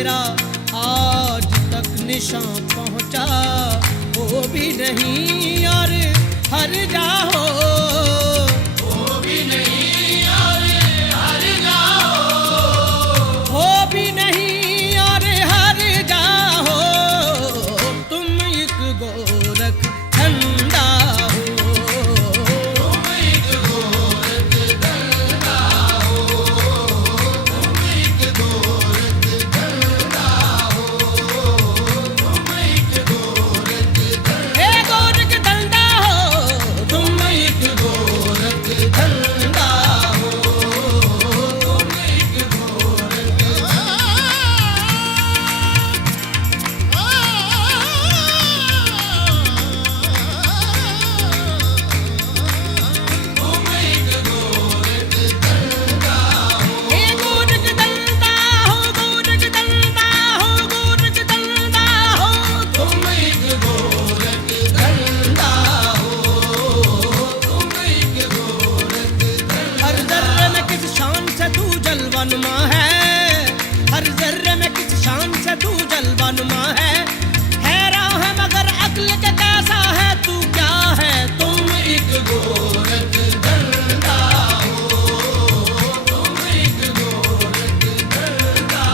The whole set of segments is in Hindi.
तेरा आज तक निशान पहुंचा वो भी नहीं और हर जाओ, वो भी नहीं और हर जाओ, वो भी नहीं और हर जाओ। तुम एक गोरख धंधा हो, तुम एक गोरख धंधा हो, तुम एक गोरख धंधा हो, तुम एक गोरख धंधा, हे गोरख धंधा हो, तुम एक गोरख धंधा हो, तुम एक गोरख तुम एक गोरख धंधा हो, हे गोरख धंधा हो, गोरख धंधा हो, गोरख धंधा हो। तुम एक गोरख धंधा हो, तुम एक गोरख धंधा, हर जर्रे में किस शान से तू जलवानुमा है, हर जर्रे में किस शान से तू जलवानुमा है। हैरान है मगर अक्ल के कैसा है तू क्या है। तुम एक गोरख धंधा हो, तुम एक गोरख धंधा,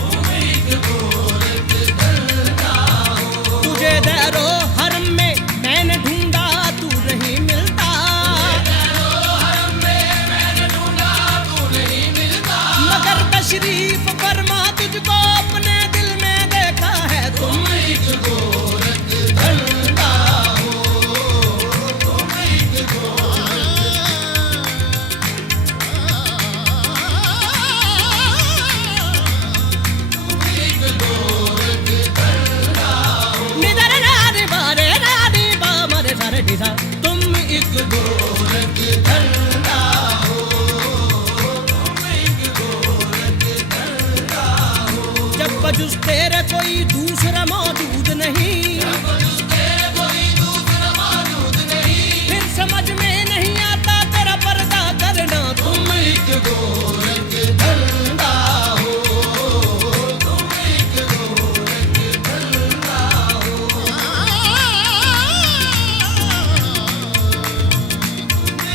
तुम एक गोरख धंधा हो, तुझे दैरो हरम में मैंने ढूंढा तू नहीं मिलता, हरम में मैंने ढूंढा तू नहीं मिलता, मगर तशरीफ फरमा तुझको अपने दिल में देखा है। तुम एक गोरख धंधा हो, तुम एक गोरख एक गोरख धंधा हो, निदर नारे बारे नारे बा मरे सारे डिसा। तुम एक गोरख धंधा हो, तुम एक गोरख धंधा हो, जब बजुस तेरे कोई दूसरा मौजूद नहीं, तेरे कोई दूसरा मौजूद नहीं, फिर समझ में नहीं आता तेरा पर्दा करना। तुम एक गोरख धंधा हो, तुम एक गोरख धंधा हो,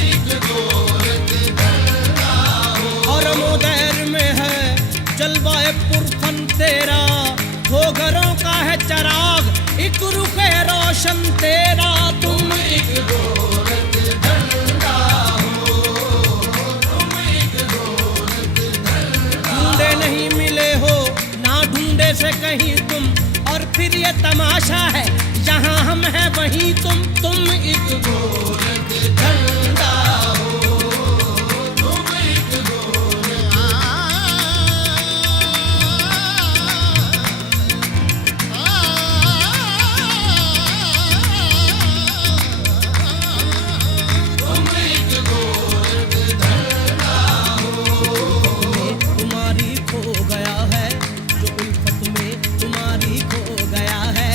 एक गोरख धंधा हो, और मोदैर में है जलवाए पुरफन तेरा, हो घरों का है चराग एक रुखे रोशन तेरा। तुम एक गोरख धंधा हो, तुम एक गोरख धंधा, ढूंढे नहीं मिले हो ना ढूंढे से कहीं तुम, और फिर ये तमाशा है जहां हम हैं वहीं तुम एक गोरख धंधा हो, तुम एक गोरख तुम एक गोरख धंधा हो, तुम्हारी खो गया है, जो उल्फत में तुम्हारी खो गया है,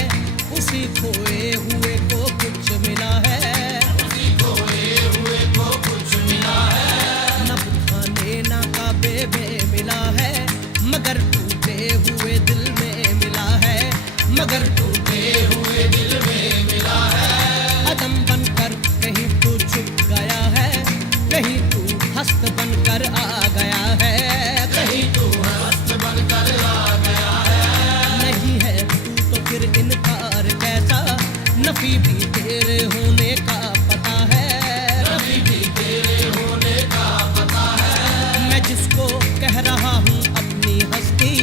उसी खोए हुए को कुछ मिला है। उसी खोए हुए को कुछ मिला है, न बुखाने ना काबे में मिला है, मगर टूटे हुए दिल में मिला है, मगर टूटे हुए दिल में मिला है, अदम बनकर कहीं तू छुप गया है, कहीं तू हस्त बनकर आ गया है, कहीं तू हस्त बनकर आ गया है, नहीं है तू तो फिर इनकार कैसा, नफी भी तेरे होने का पता है। कभी भी तेरे होने का पता है, मैं जिसको कह रहा हूँ अपनी हस्ती,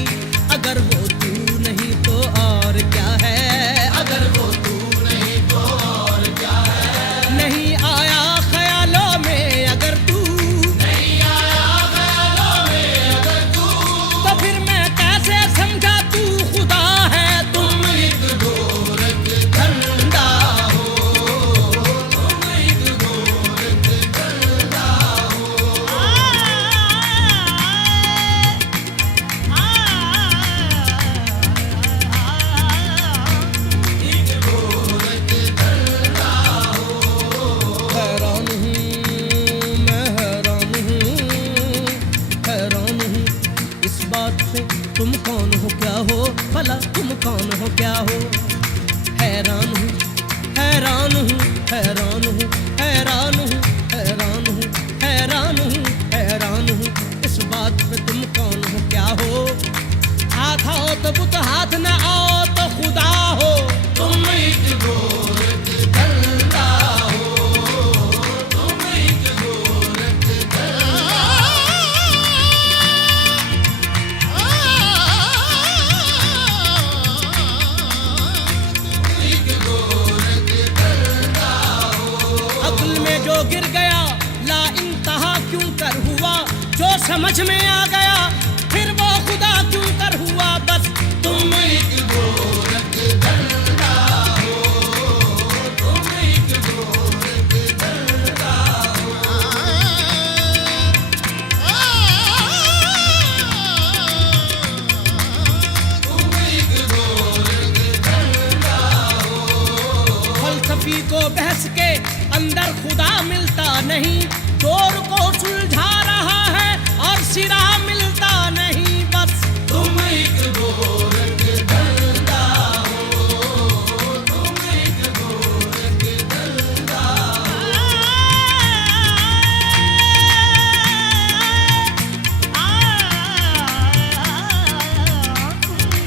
अगर वो तू नहीं तो और क्या है। अगर वो तू नहीं तो और क्या है, नहीं आया ख्यालों में अगर तू, नहीं आया ख्यालों में अगर तू, तो फिर मैं कैसे समझा तू खुदा है। तुम तुम एक गोरख धंधा भला तुम कौन हो क्या हो। हैरान हूँ हैरान हूँ हैरान हूँ हैरान हूँ हैरान हूँ हैरान हूँ हैरान हूँ इस बात पे तुम कौन हो क्या हो। हाथ आओ तो बुत हाथ न आओ तो खुदा हो। तुम एक गोरख धंधा हो, तुम एक गोरख अक्ल में जो गिर गया ला इंतहा क्यों कर हुआ। जो समझ में आ गया फिर वो खुदा क्यों कर हुआ। बस तुम एक गोरख धंधा हो, तुम एक गोरख धंधा हो। तुम एक गोरख धंधा हो। फलसफी को बहस के अंदर खुदा मिलता नहीं। दौर को सुलझा रहा है और सिरा मिलता नहीं। बस तुम एक गोरख धंधा हो, तुम एक गोरख धंधा हो।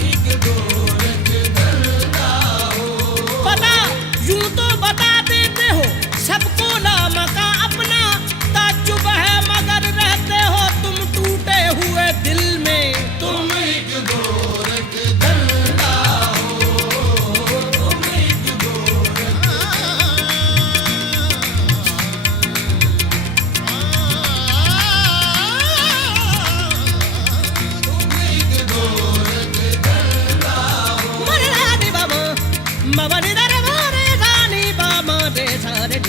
एक गोरख धंधा हो। बता यूं तो बता देते हो सबको लामका अपना। ताज्जुब है मगर रहते हो तुम टूटे हुए दिल में। तुम एक गोरख धंधा हो, तुम एक गोरख तुम एक गोरख धंधा हो। मरदानी बाबा मबनी दरे मारे दानी बाबा दे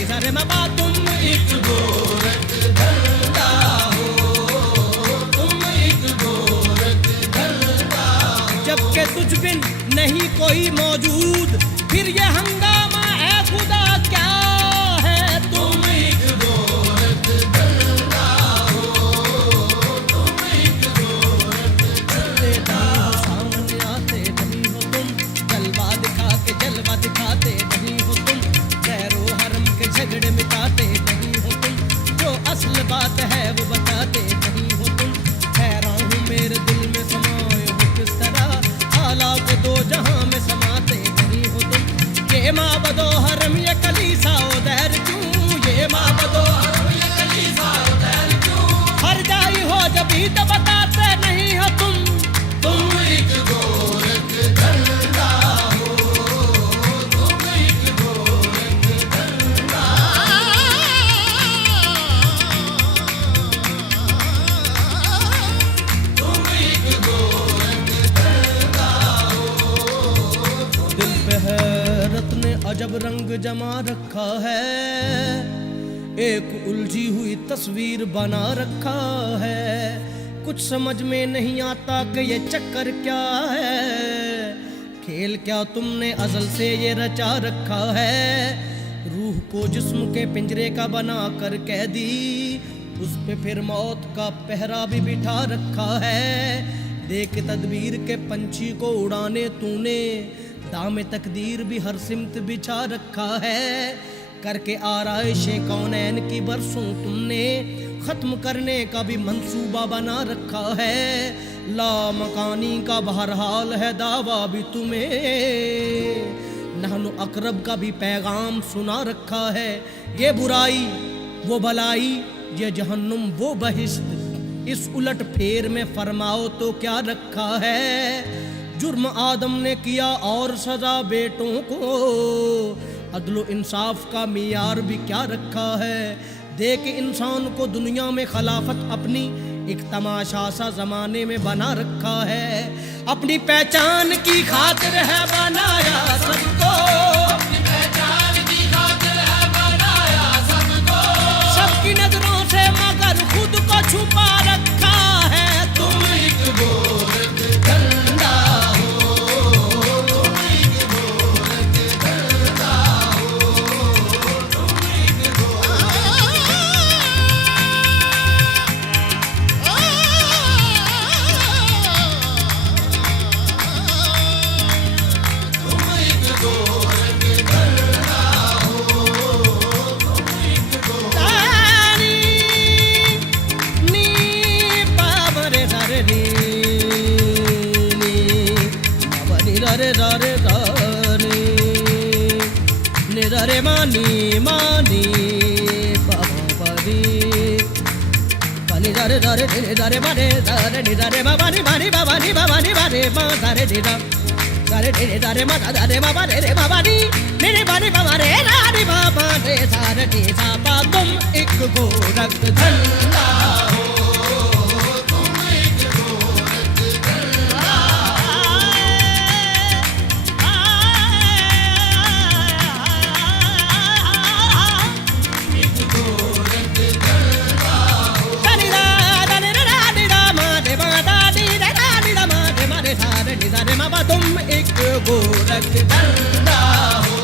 सारे मबा तुम एक गोरख धंधा हो, तुम एक गोरख धंधा हो। जबकि तुझ बिन नहीं कोई मौजूद फिर ये हंगामा है खुदा क्या है। तुम एक गोरख धंधा हो, तुम एक गोरख धंधा हो। सामने आते नहीं हो तुम जलवा दिखा के जलवा दिखाते नहीं हो तुम। गैरो हरम के झगड़े मिटाते नहीं हो तुम। जो असल बात है वो बताते नहीं हो तुम। हैरान हूँ मेरे दिल में समाये हो किस तरह आला को दो जहां में समाते नहीं हो तुम। ये माबदो हरम ये कलीसा उधर क्यों। ये माबदो हरम ये कलीसा उधर क्यों। हर जाई हो जब भी तो बताते नहीं हो तुम। तुम एक गोरख धंधा हो, तुम एक गोरख धंधा हो। तुम एक गोरख धंधा हो। दिल पे हैरत ने अजब रंग जमा रखा है। एक उलझी हुई तस्वीर बना रखा है। कुछ समझ में नहीं आता कि ये चक्कर क्या है। खेल क्या तुमने अजल से ये रचा रखा है। रूह को जिस्म के पिंजरे का बना कर कैदी उस पे फिर मौत का पहरा भी बिठा रखा है। देख तदबीर के पंछी को उड़ाने तूने दाम तकदीर भी हर सिमत बिछा रखा है। करके आराइशें कौनैन की बरसों तुमने खत्म करने का भी मंसूबा बना रखा है। ला मकानी का बहरहाल है दावा भी तुम्हें। नहनु अकरब का भी पैगाम सुना रखा है। ये बुराई वो भलाई ये जहन्नुम वो बहिश्त। इस उलट फेर में फरमाओ तो क्या रखा है। जुर्म आदम ने किया और सजा बेटों को। अदलो इंसाफ का मियार भी क्या रखा है। देख इंसान को दुनिया में खिलाफत अपनी एक तमाशा सा जमाने में बना रखा है। अपनी पहचान की खातिर है बनाया सबको। अपनी पहचान की खातिर है बनाया सबको। सबकी नजरों से मगर खुद को छुपा रखा है। तुम एक गोरख धंधा हो, तुम एक गोरख धंधा हो, तुम एक रे रा रे रा रे नि रा रे मानी मानी बाबा बानी पानी रा रे मारे रा रे नि रा रे बाबा नि बानी बाबा नि बाबा नि बारे मा रा रे नि रा रे मा रा रे बाबा रे बाबा नि रे बानी बाबा रे रा रे बाबा रे सा रे नि सा पा तुम एक गोरख धंधा हो तुम एक गोरख धंधा एक गोरख धंधा हो दानी रा दानी रा दानी रा मा रे मा दानी रा दानी रा मा रे सा रे नि सा रे मा पा तुम एक गोरख धंधा हो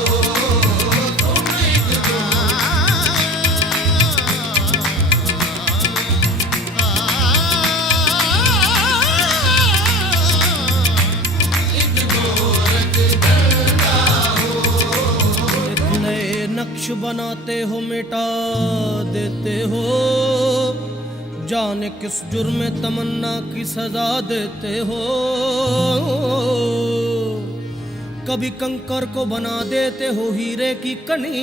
तुम एक गोरख धंधा हो नए नक्श बनाते हो मिटा देते हो जाने किस जुर्म तमन्ना की सजा देते हो कभी कंकर को बना देते हो हीरे की कणी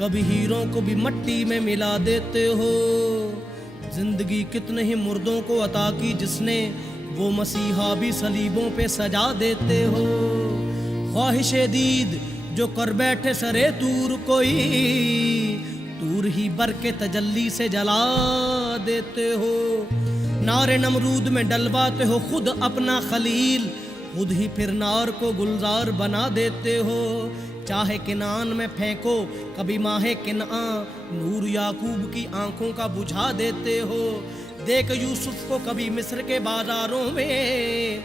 कभी हीरों को भी मट्टी में मिला देते हो जिंदगी कितने ही मुर्दों को अता की जिसने वो मसीहा भी सलीबों पे सजा देते हो ख्वाहिशे दीद जो कर बैठे सरे दूर कोई दूर ही बर के तजल्ली से जला देते हो नारे नमरूद में डलवाते हो खुद अपना खलील खुद ही फिर नार को गुलजार बना देते हो चाहे किनान में फेंको कभी माहे किना नूर याकूब की आंखों का बुझा देते हो देख यूसुफ को कभी मिस्र के बाजारों में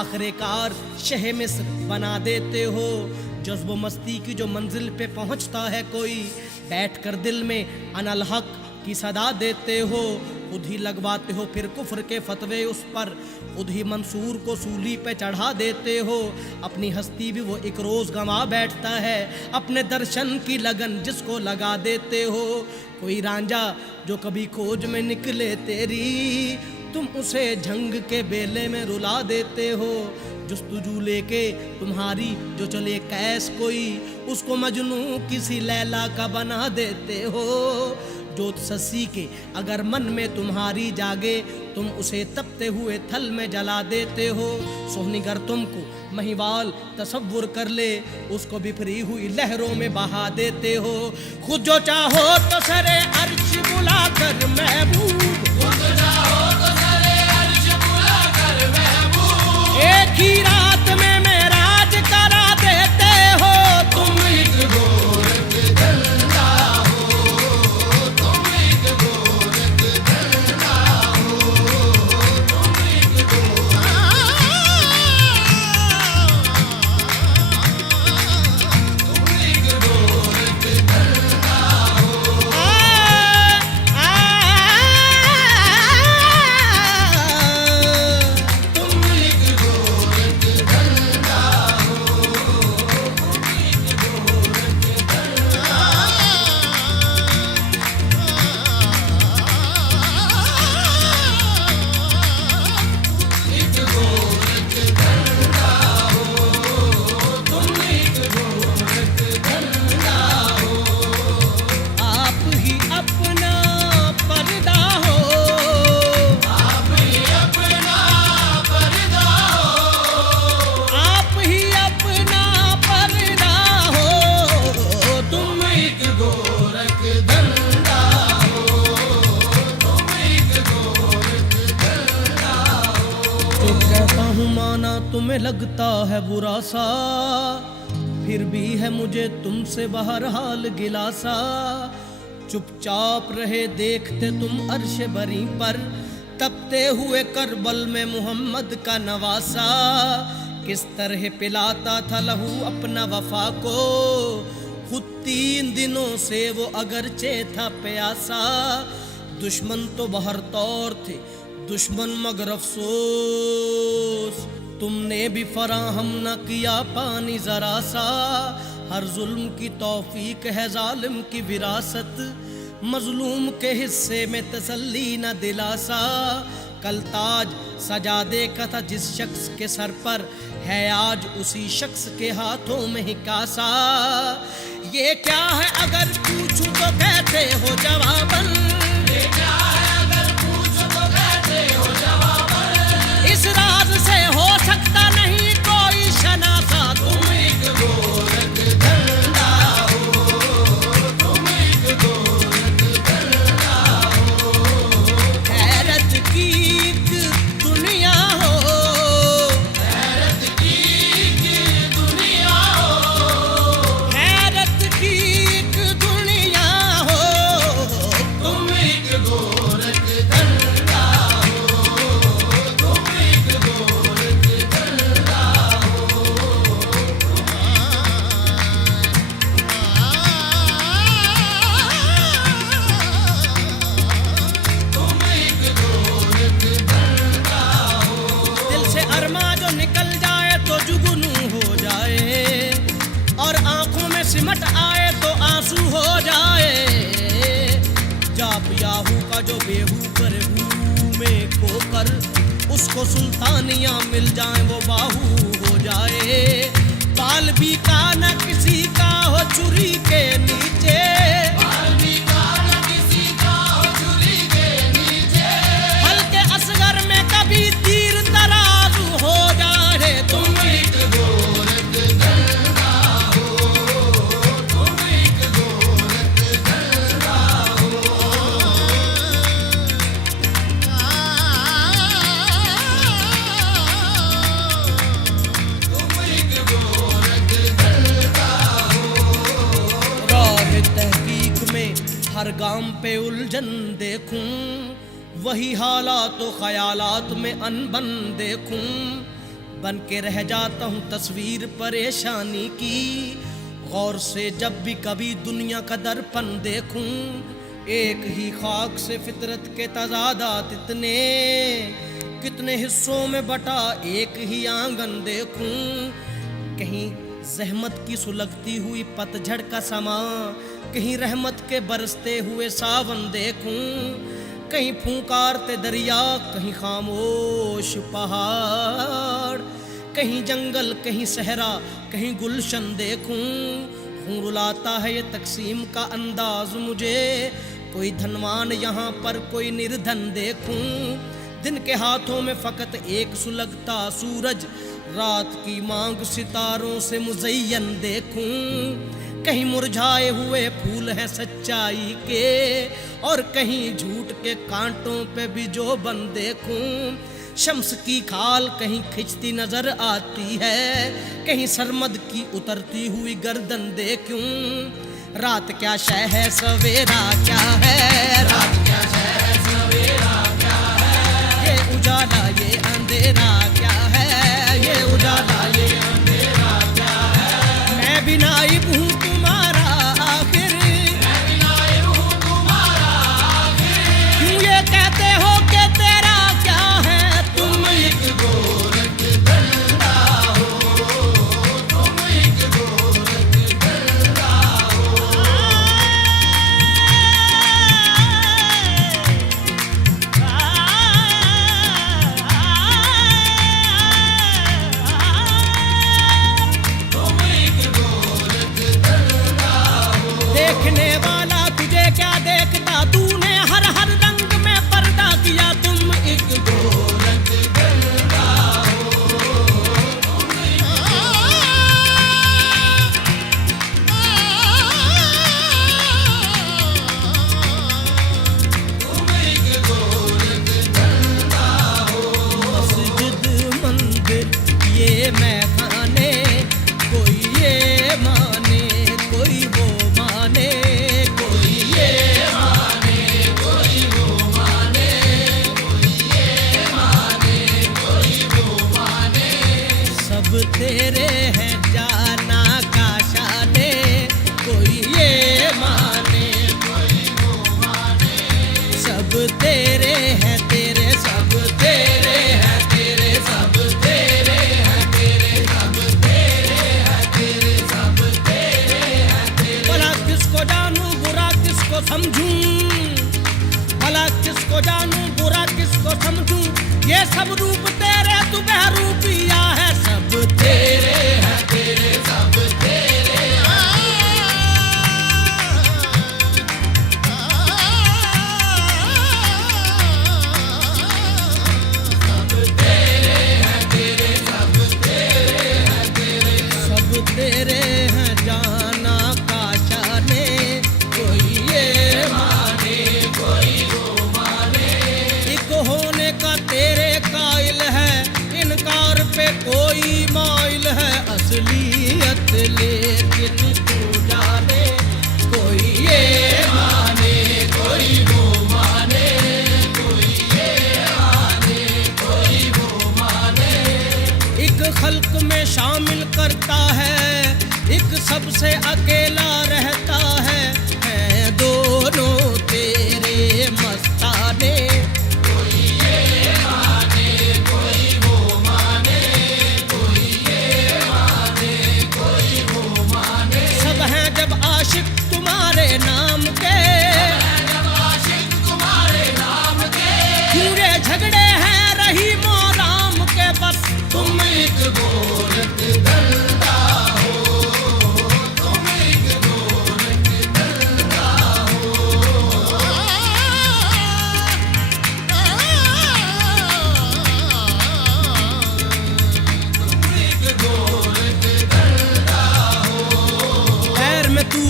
आखिरकार शह मिस्र बना देते हो जज्ब मस्ती की जो मंजिल पे पहुंचता है कोई बैठकर दिल में अनल हक की सदा देते हो खुद ही लगवाते हो फिर कुफ्र के फतवे उस पर खुद ही मंसूर को सूली पे चढ़ा देते हो अपनी हस्ती भी वो एक रोज गंवा बैठता है अपने दर्शन की लगन जिसको लगा देते हो कोई रांझा जो कभी खोज में निकले तेरी तुम उसे झंग के बेले में रुला देते हो जुस्तुजू लेके तुम्हारी जो चले कैस कोई उसको मजनू किसी लैला का बना देते हो जोत ससी के अगर मन में तुम्हारी जागे तुम उसे तपते हुए थल में जला देते हो सोहनीगर तुमको महिवाल तसव्वुर कर ले उसको बिफरी हुई लहरों में बहा देते हो खुद जो चाहो तो सरे अर्श बुला कर महबूब खुद चाहो तो सरे अर्श बुला कर महबूब एक ही रात में मेराज करा देते हो तुम एक गोरख धंधा हो तुम एक गोरख धंधा हो तुम एक गोरख धंधा हो तुम्हें लगता है बुरा सा फिर भी है मुझे तुमसे बहरहाल गिला सा चुपचाप रहे देखते तुम अर्श बरी पर तपते हुए करबल में मोहम्मद का नवासा किस तरह पिलाता था लहू अपना वफा को खुद 3 दिनों से वो अगरचे था प्यासा दुश्मन तो बहर तौर थे दुश्मन मगर अफसोस तुमने भी फराहम न किया पानी जरा सा हर जुल्म की तौफीक है जालिम की विरासत मजलूम के हिस्से में तसल्ली न दिलासा कल ताज सजा देखा था जिस शख्स के सर पर है आज उसी शख्स के हाथों में ही कासा। ये क्या है अगर पूछूं तो कहते हो जवाबन, ये क्या है अगर पूछो तो कहते हो जवाबन। इस राज से हो सकता नहीं कोई शनासा। तुम एक गोरख धंधा हो, तुम एक गोरख धंधा हो। हैरत की एक दुनिया हो, हैरत की एक दुनिया हो, हैरत की एक दुनिया हो। तुम एक गोरख धंधा हो, तुम एक गोरख धंधा हो। तुम एक गोरख धंधा हो। दिल से अरमा जो निकल जाए तो जुगनू हो जाए, और आंखों में सिमट आए तो आंसू हो जाए। जाप याहू का जो बेहू करे हू में को कर, उसको सुल्तानियां मिल जाए वो बाहू हो जाए। बाल भी का न किसी का हो चुरी के नीचे, बाल्मी का न किसी का हो चुरी के नीचे। हल्के असगर में कभी तीर तराजू हो जाए। तुम एक गोरख धंधा हो, तुम एक गोरख धंधा हो। तुम एक गोरख धंधा हो। राह तहकीक में हर गाम पे उलझन देखूं, वही हालात तो ख्यालात में अनबन देखूं। बन के रह जाता हूँ तस्वीर परेशानी की, गौर से जब भी कभी दुनिया का दर्पण देखूं। एक ही खाक से फितरत के तजादात इतने, कितने हिस्सों में बटा एक ही आंगन देखूं। कहीं जहमत की सुलगती हुई पतझड़ का समा, कहीं रहमत के बरसते हुए सावन देखूं। कहीं फूंकारते दरिया, कहीं खामोश पहाड़, कहीं जंगल, कहीं सहरा, कहीं गुलशन देखूं। हूँ रुलाता है ये तकसीम का अंदाज मुझे, कोई धनवान यहाँ पर कोई निर्धन देखूं। दिन के हाथों में फकत एक सुलगता सूरज, रात की मांग सितारों से मुज़य्यन देखूं। कहीं मुरझाए हुए फूल हैं सच्चाई के, और कहीं झूठ के कांटों पे भी जो बन देखूं। शम्स की खाल कहीं खिंचती नजर आती है, कहीं सरमद की उतरती हुई गर्दन देखूं। रात क्या शय है सवेरा क्या है, रात क्या शय है सवेरा क्या है। ये उजाला ये अंधेरा क्या है, ये उजाला ये अंधेरा क्या है। मैं भी नाइब हूँ तुम्हारा आखिर, मैं भी नाइब हूँ तुम्हारा आखिर। क्यों ये कहते हो कि तेरा क्या है। तुम एक गोरख धंधा हो, तुम एक गोरख धंधा हो। तुम एक गोरख धंधा हो। देखने वाला तुझे क्या देखता, तूने हर हर रंग में पर्दा किया। तुम एक गोरख धंधा हो, तुम एक गोरख धंधा हो। मस्जिद मंदिर ये मैखाने, कोई ये माने कोई वो माने, कोई ये माने कोई वो माने, कोई ये माने कोई वो माने। सब तेरे हैं जाना का शाने, कोई ये माने कोई वो माने। सब तेरे हैं तेरे, सब तेरे हैं तेरे, सब तेरे हैं तेरे, सब तेरे हैं तेरे, सब तेरे हैं तेरे। भला किसको जानूं बुरा किसको समझूं, भला किसको जानूं बुरा किसको समझूं। ये सब रूप असलियत, लेकिन तू जाने कोई ये माने कोई वो माने, कोई ये माने कोई वो माने। एक खल्क में शामिल करता है, एक सबसे अकेला रहता है दोनों तेरे मस्ताने। कोई ये माने कोई वो माने, कोई ये माने कोई वो माने। सब हैं जब आशिक तुम्हारे नाम के, जब आशिक तुम्हारे नाम के। पूरे झगड़े हैं रहीमो राम के, बस तुम एक गोरख धंधा हो, तुम एक गोरख धंधा हो। तुम एक गोरख धंधा हो। पैर में तू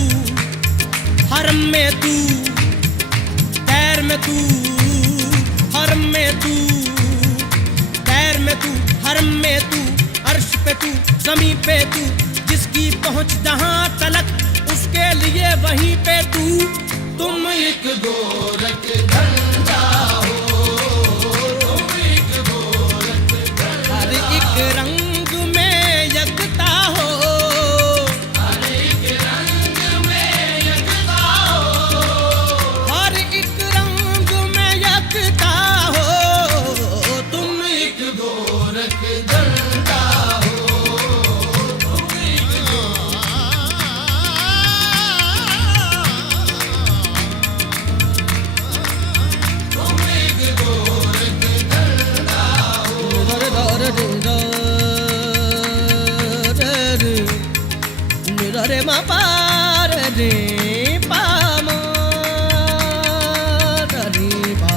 हरम में तू, पैर में तू हरम में तू, पैर में तू हरम में तू, अर्श पे तू ज़मीं पे तू, जिसकी पहुंच जहां तलक उसके लिए वहीं पे तू। तुम एक गोरख धंधा हो, तुम एक गोरख धंधा। हर एक रंग में यकता हो, हर एक रंग में यकता हो, हर एक रंग में यकता हो। तुम एक गोरख धंधा हो, तुम एक तुम एक गोरख धंधा हो। रे मा पा रे पा मा रे पा,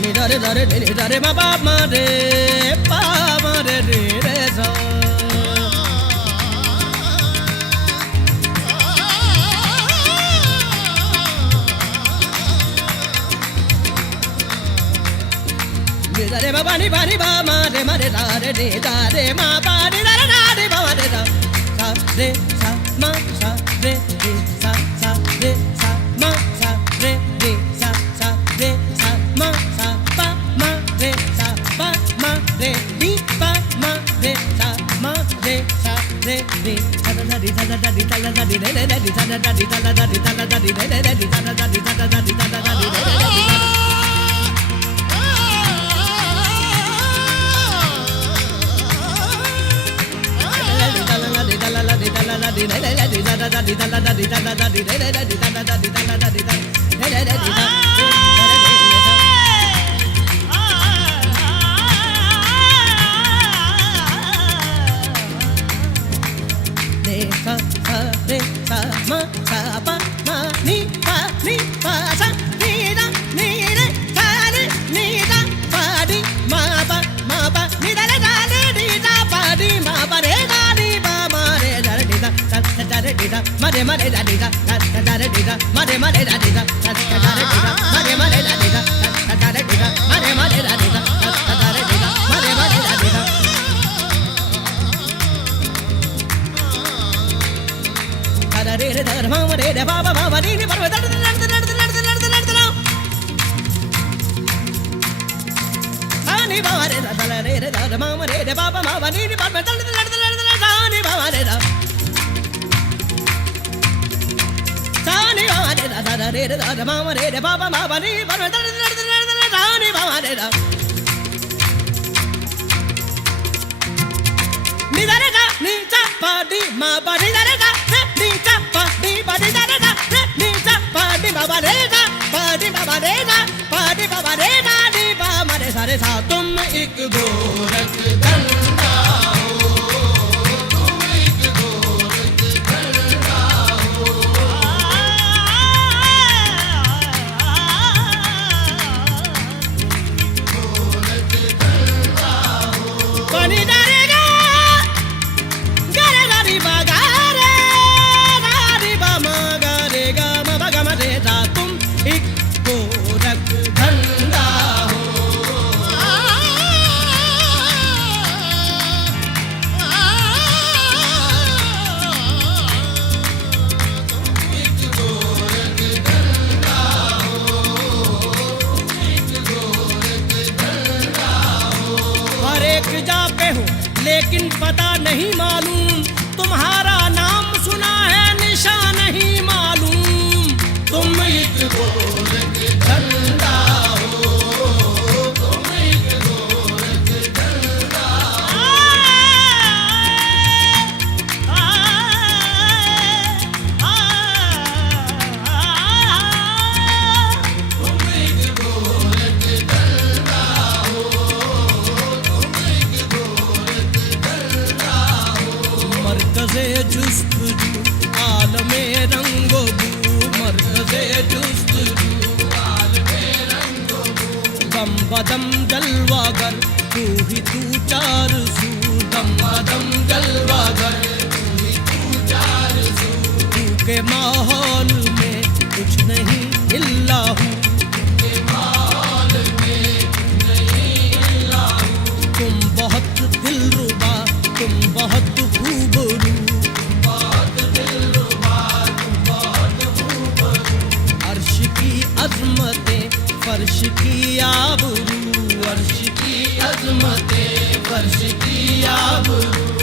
नी रे रे रे रे मा पा मा रे पा मा रे रे रे सा। रे मा पा नी बा मा रे दा रे दा रे मा पा नी दा रे बा मा रे दा। सा रे सा मा सा रे सा सा रे सा मा सा रे सा सा रे सा मा सा पा मा रे सा पा मा रे नी पा मा रे सा मा रे सा रे रे सा दा दी सा दा दी सा दा दी रे रे दी सा दा दी सा दा दी सा दा दी रे रे दी सा दा दी सा दा दी सा दा दी रे रे दी। Mare mare da da da da da da mare mare da da da da da da mare mare da da da da da da mare mare da da da da da da mare mare da da da re re da ma re da ba ba ba ni ni ba da da da da da da ani ba re da da re re da ma re da ba ba ma ni ni ba da da da da ni ba re da da da re da ma ma re da ba ba ma ba ni ba da da da ni ba ma re da ni da re da ni ta pa di ma ba ni da re da ni ta pa di ba di da re da ni ta pa di ba ba re da pa di ba ba re da pa di ba ba re da ni ba ma re sa रे सा। तुम एक गोरख धंधा हो, तुम एक गोरख धंधा हो। गोरख धंधा हो। पानी डालेगा गारे गारी बागारे गारी बामा गारे गा मा बागा मा रे सा। तुम एक गोरख धंधा हो। पता नहीं मालूम, तुम्हारा नाम सुना है निशा नहीं मालूम। तुम एक गोरख धंधा हो, तुम एक गोरख धंधा तुम एक गोरख धंधा हो, तुम एक गोरख धंधा हो। मरकज़े जुस्तजू आलमे रंगो बू, मरकज़े जुस्तजू आलमे रंगो बू। दम बदम जलवागर तू ही तू चार सू, दम बदम जलवागर तू ही तू चार सू। तू के माहौल में कुछ नहीं हिल्ला हूँ, के माहौल में कुछ नहीं हिल्ला हूँ। तुम बहुत दिलरुबा, तुम बहुत खूबरू, बहुत दिलरुबा, तुम बहुत खूबरू। अर्श की अज़मतें फर्श की आबरू, अर्श की अज़मतें फर्श की आबरू।